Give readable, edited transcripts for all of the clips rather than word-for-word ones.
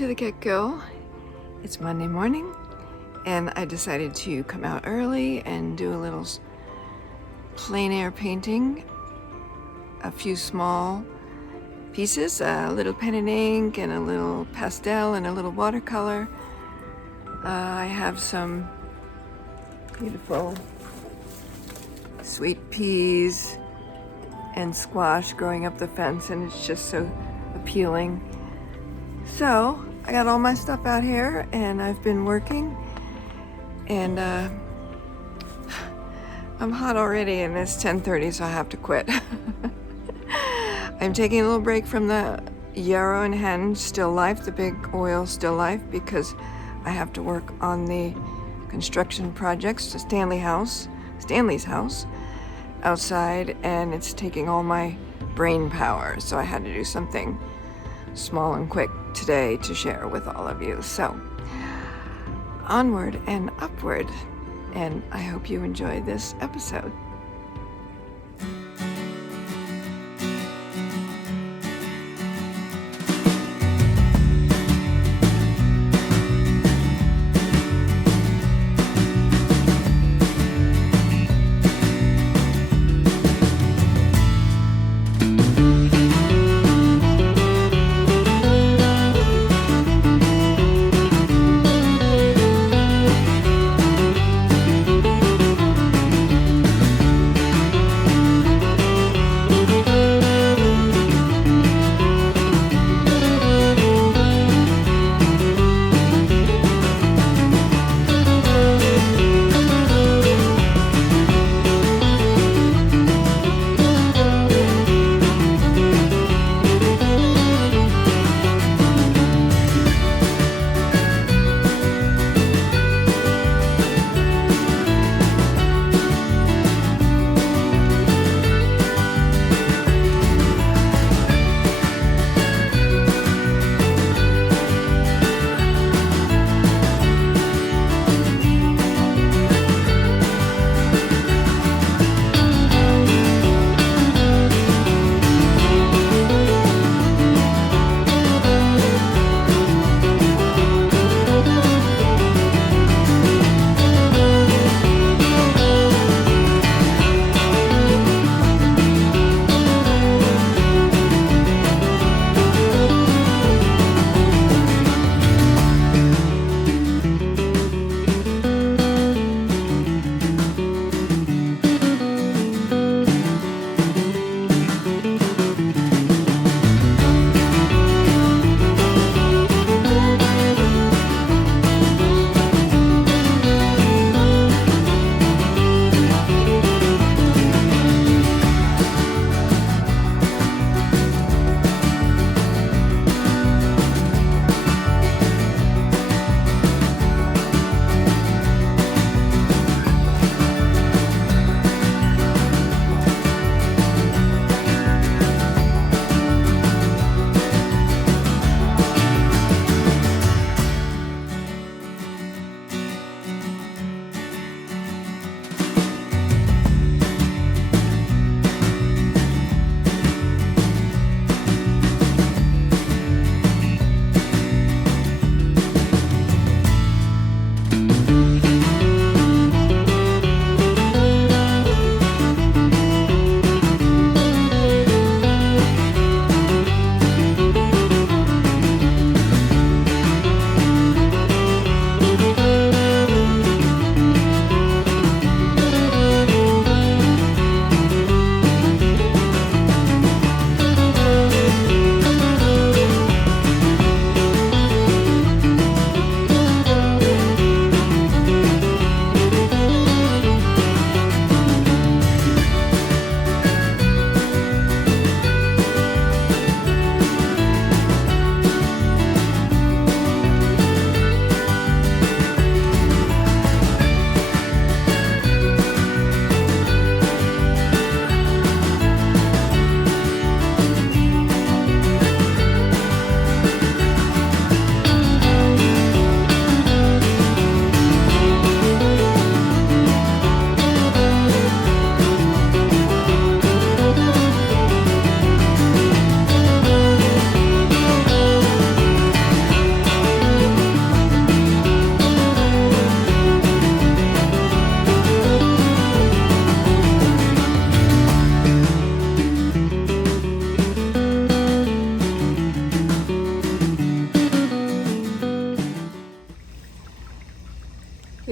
to the get-go. It's Monday morning, and I decided to come out early and do a little plein air painting. A few small pieces, a little pen and ink, and a little pastel, and a little watercolor. I have some beautiful sweet peas and squash growing up the fence, and it's just so appealing. So I got all my stuff out here, and I've been working, and I'm hot already, and it's 10:30, so I have to quit. I'm taking a little break from the yarrow and hen still life, the big oil still life, because I have to work on the construction projects, the Stanley's house outside, and it's taking all my brain power, so I had to do something small and quick today to share with all of you. So onward and upward, and I hope you enjoy this episode.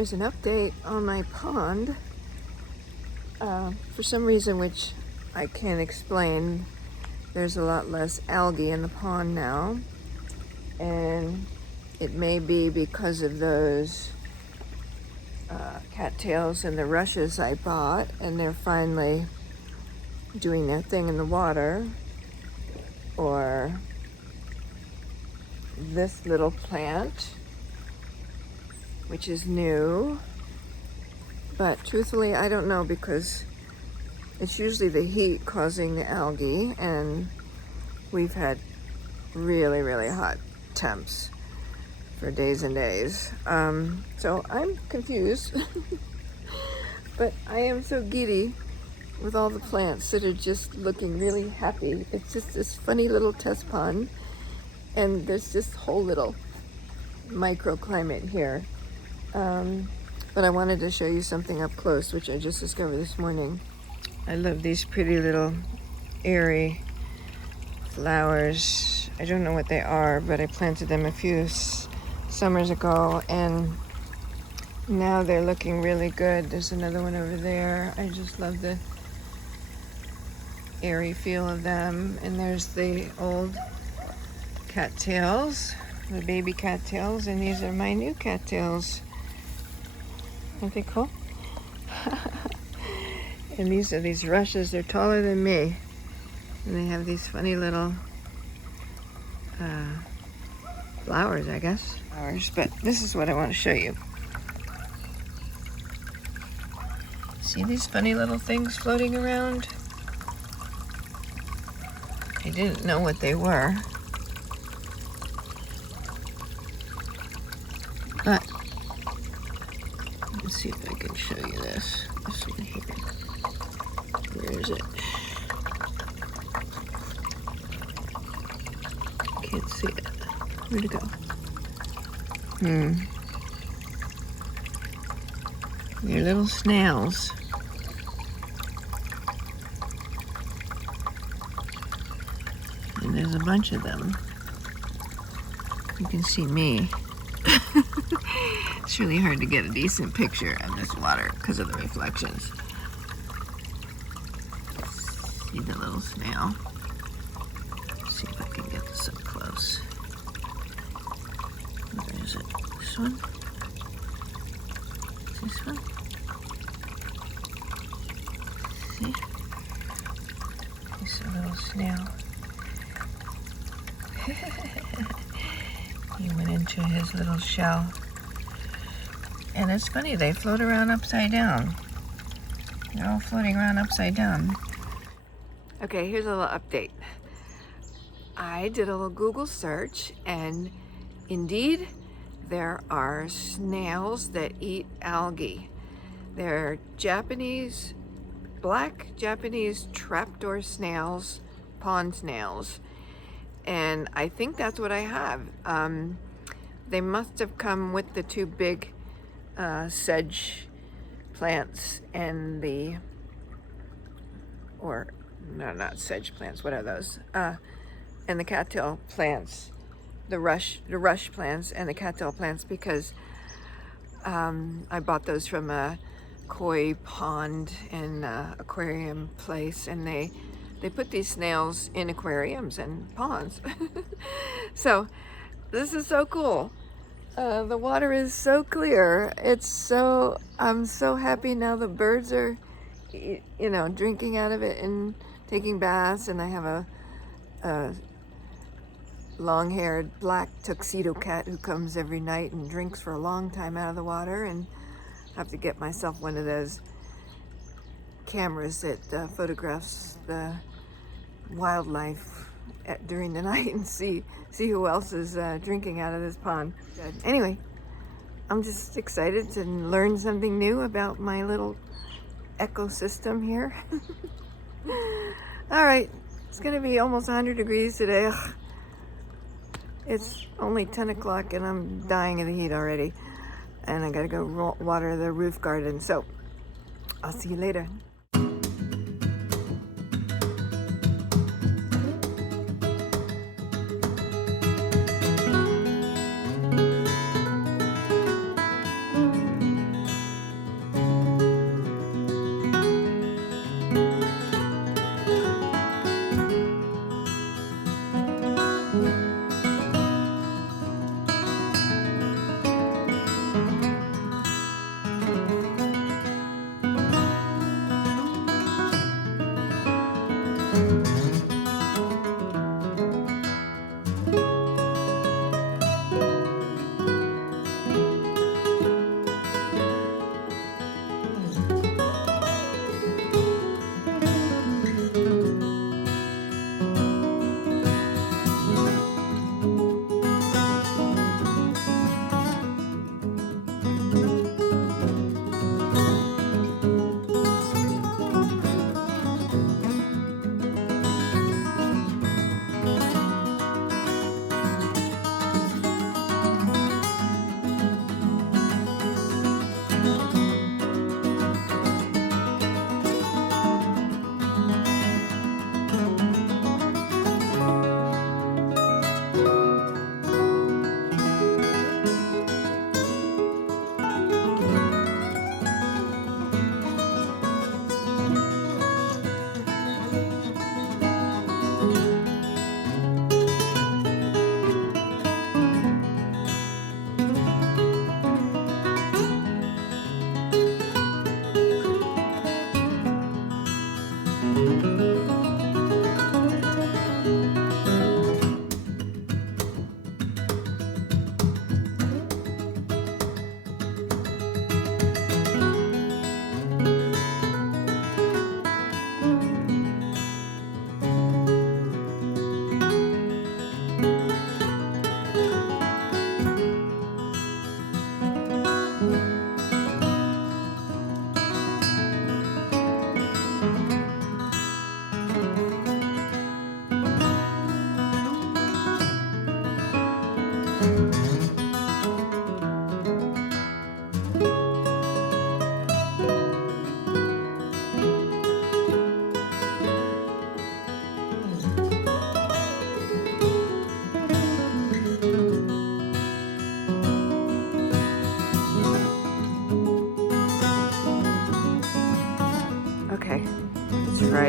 here's an update on my pond. For some reason which I can't explain, there's a lot less algae in the pond now, and it may be because of those cattails and the rushes I bought, and they're finally doing their thing in the water, or this little plant, which is new. But truthfully, I don't know, because it's usually the heat causing the algae, and we've had really, really hot temps for days and days. So I'm confused, but I am so giddy with all the plants that are just looking really happy. It's just this funny little test pond, and there's this whole little microclimate here. But I wanted to show you something up close, which I just discovered this morning. I love these pretty little airy flowers. I don't know what they are, but I planted them a few summers ago, and now they're looking really good. There's another one over there. I just love the airy feel of them. And there's the old cattails, the baby cattails, and these are my new cattails. Aren't they cool? And these are these rushes. They're taller than me, and they have these funny little flowers, I guess. Flowers, but this is what I want to show you. See these funny little things floating around? I didn't know what they were, but let's see if I can show you this. This one here. Where is it? Can't see it. Where'd it go? They're little snails. And there's a bunch of them. You can see me. It's really hard to get a decent picture of this water because of the reflections. See the little snail? Let's see if I can get this up close. Where is it? This one? This one? See? It's a little snail. He went into his little shell. And it's funny, they float around upside down. They're all floating around upside down. Okay, here's a little update. I did a little Google search, and indeed, there are snails that eat algae. They're Japanese, black Japanese trapdoor snails, pond snails. And I think that's what I have. They must have come with the two big sedge plants and the, or no, not sedge plants, what are those? And the cattail plants, the rush plants and the cattail plants, because I bought those from a koi pond and aquarium place, and they put these snails in aquariums and ponds. So this is so cool. The water is so clear. I'm so happy now. The birds are, drinking out of it and taking baths, and I have a long-haired black tuxedo cat who comes every night and drinks for a long time out of the water, and I have to get myself one of those cameras that photographs the wildlife during the night and see who else is drinking out of this pond. Anyway, I'm just excited to learn something new about my little ecosystem here. All right, it's gonna be almost 100 degrees today. Ugh. It's only 10 o'clock and I'm dying of the heat already, and I gotta go water the roof garden. So I'll see you later.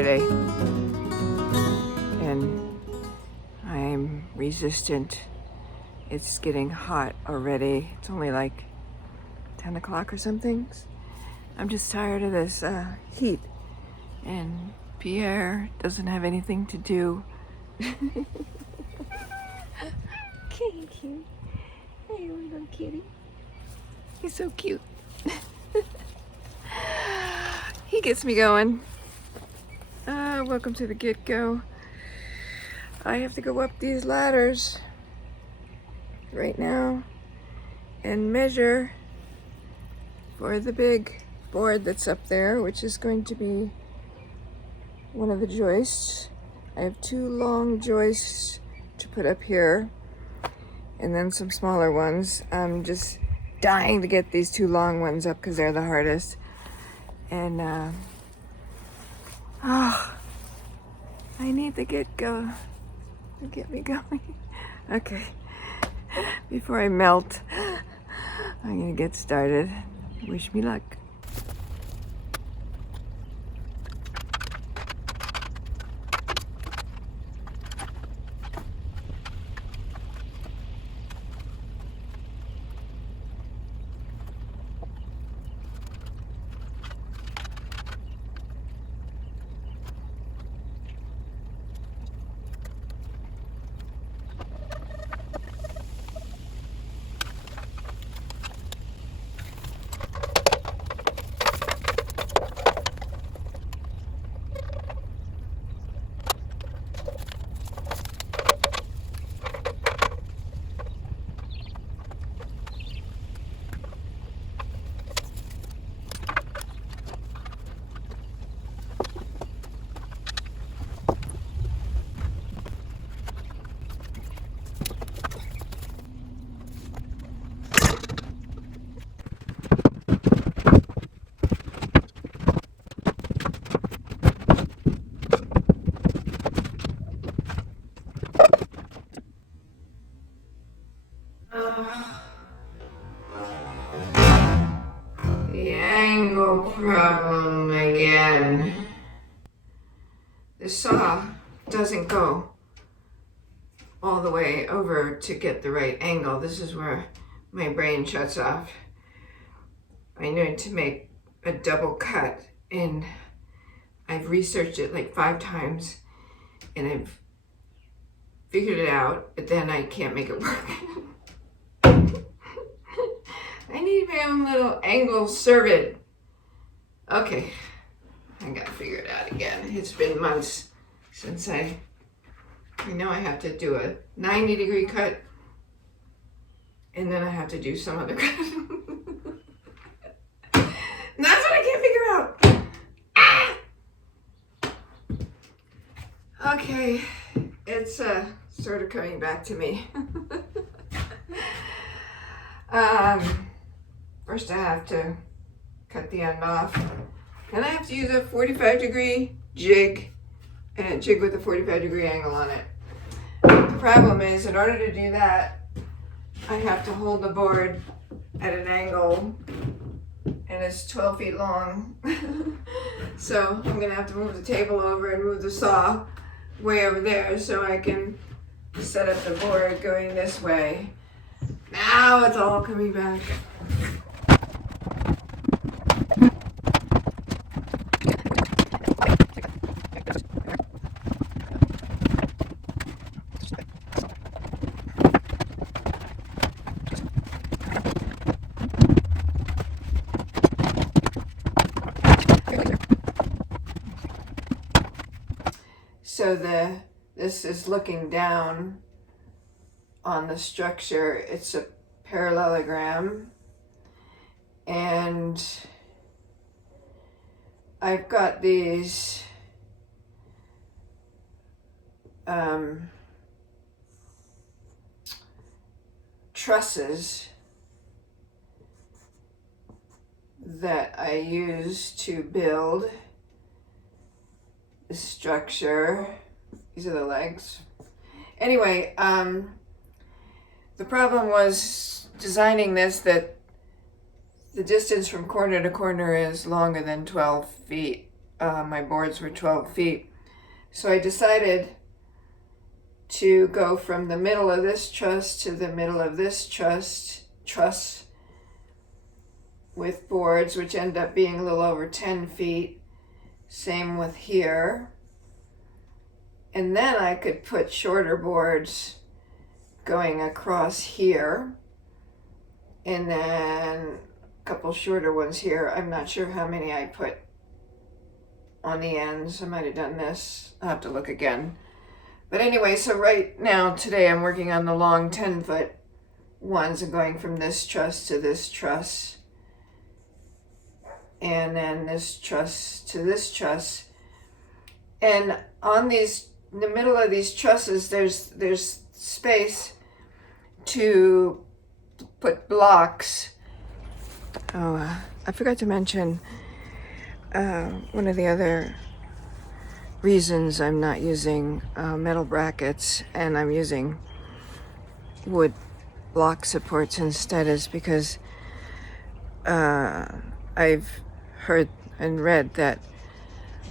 Friday. And I'm resistant. It's getting hot already. It's only like 10 o'clock or something. I'm just tired of this heat. And Pierre doesn't have anything to do. Kitty. Hey, little kitty. He's so cute. He gets me going. Welcome to the get-go. I have to go up these ladders right now and measure for the big board that's up there, which is going to be one of the joists. I have 2 long joists to put up here and then some smaller ones. I'm just dying to get these 2 long ones up because they're the hardest. And I need to get me going. Okay, before I melt, I'm gonna get started. Wish me luck. The angle problem again. The saw doesn't go all the way over to get the right angle. This is where my brain shuts off. I need to make a double cut, and I've researched it like 5 times and I've figured it out, but then I can't make it work. I need my own little angle servet. Okay, I gotta figure it out again. It's been months since I know I have to do a 90-degree cut, and then I have to do some other cut. And that's what I can't figure out. Ah! Okay, it's sort of coming back to me. First I have to cut the end off. Then I have to use a 45-degree jig, and a jig with a 45-degree angle on it. The problem is, in order to do that, I have to hold the board at an angle, and it's 12 feet long. So I'm gonna have to move the table over and move the saw way over there so I can set up the board going this way. Now it's all coming back. So this is looking down on the structure. It's a parallelogram, and I've got these trusses that I use to build the structure. These are the legs. Anyway, the problem was designing this, that the distance from corner to corner is longer than 12 feet my boards were 12 feet. So I decided to go from the middle of this truss to the middle of this truss with boards, which end up being a little over 10 feet. Same with here. And then I could put shorter boards going across here. And then a couple shorter ones here. I'm not sure how many I put on the ends. I might have done this. I'll have to look again. But anyway, so right now, today, I'm working on the long 10-foot ones and going from this truss to this truss. And then this truss to this truss. And on these, in the middle of these trusses, there's space to put blocks. Oh, I forgot to mention one of the other reasons I'm not using metal brackets and I'm using wood block supports instead is because I've heard and read that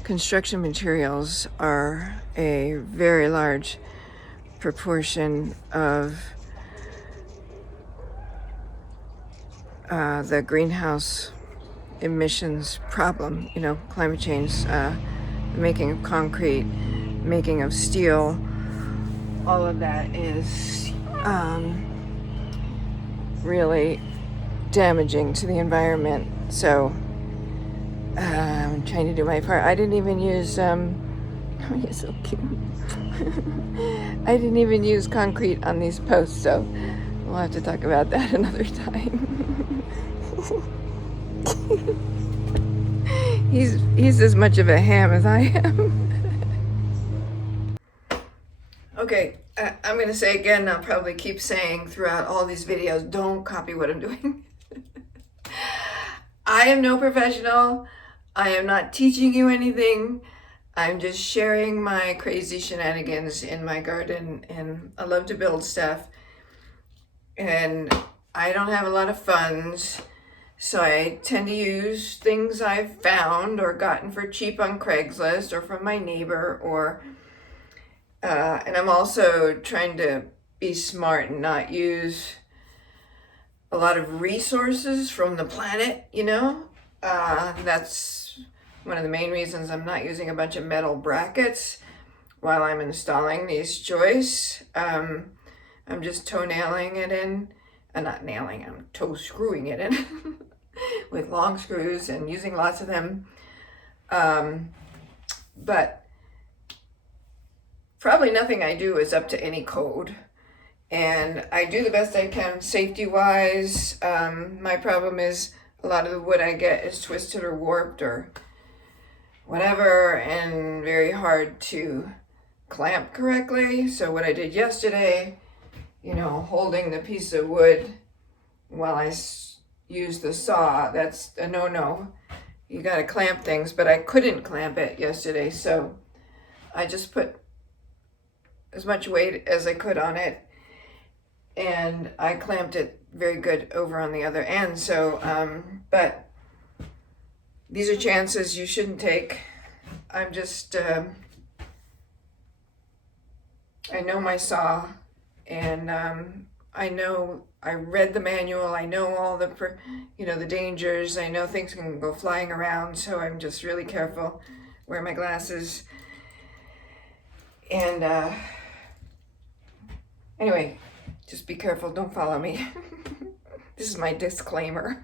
construction materials are a very large proportion of the greenhouse emissions problem, you know, climate change, making of concrete, making of steel, all of that is really damaging to the environment. So I'm trying to do my part. I didn't even use, oh, you're so cute. I didn't even use concrete on these posts, so we'll have to talk about that another time. He's as much of a ham as I am. Okay, I'm going to say again, I'll probably keep saying throughout all these videos, don't copy what I'm doing. I am no professional. I am not teaching you anything. I'm just sharing my crazy shenanigans in my garden, and I love to build stuff. And I don't have a lot of funds, so I tend to use things I've found or gotten for cheap on Craigslist or from my neighbor, or and I'm also trying to be smart and not use a lot of resources from the planet, you know? That's one of the main reasons I'm not using a bunch of metal brackets while I'm installing these joists. I'm just toe nailing it in, not nailing, I'm toe screwing it in with long screws and using lots of them. But probably nothing I do is up to any code. And I do the best I can safety-wise. My problem is a lot of the wood I get is twisted or warped or whatever, and very hard to clamp correctly. So what I did yesterday, you know, holding the piece of wood while I use the saw, that's a no-no. You gotta clamp things, but I couldn't clamp it yesterday, so I just put as much weight as I could on it, and I clamped it very good over on the other end. So, but these are chances you shouldn't take. I'm just, I know my saw, and I read the manual. I know all the, the dangers. I know things can go flying around, so I'm just really careful. Wear my glasses. And anyway, just be careful. Don't follow me. This is my disclaimer.